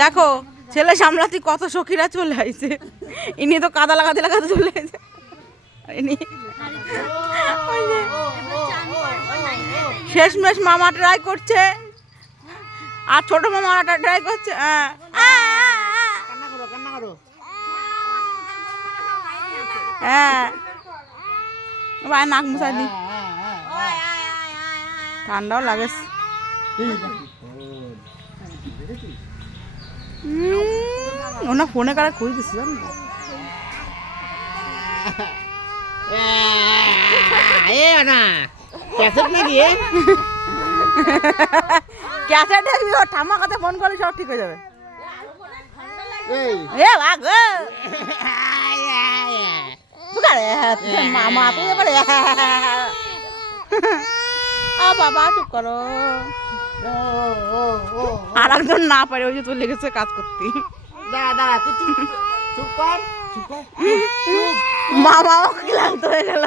দেখো ছেলে সামলাতে কত সখীরা চলে আইছে, ইনি তো কাদা লাগাতে লাগাতে চলে আইছে। শেষমেশ মামা ট্রাই করছে আর ছোট মামা ট্রাই করছে। হ্যাঁ ভাই নাক মুছাই দি, ঠান্ডাও লাগে। ওনা ফোনে কারা খুঁজ দিচ্ছে জানো তো। ক্যাসেট দেখবি, ও ঠাম্মা কাছে ফোন করলে সব ঠিক হয়ে যাবে। মামা তুই এবারে বাবা চুপ করো। আর একজন না পারে, ওই যে তুই লেগেছে কাজ করতে। মামাও ক্লান্ত হয়ে গেল।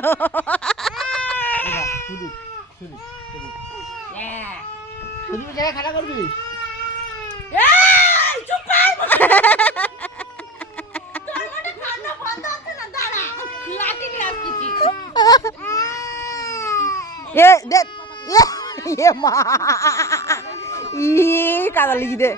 খেলা করবি কাদা লিখি দে।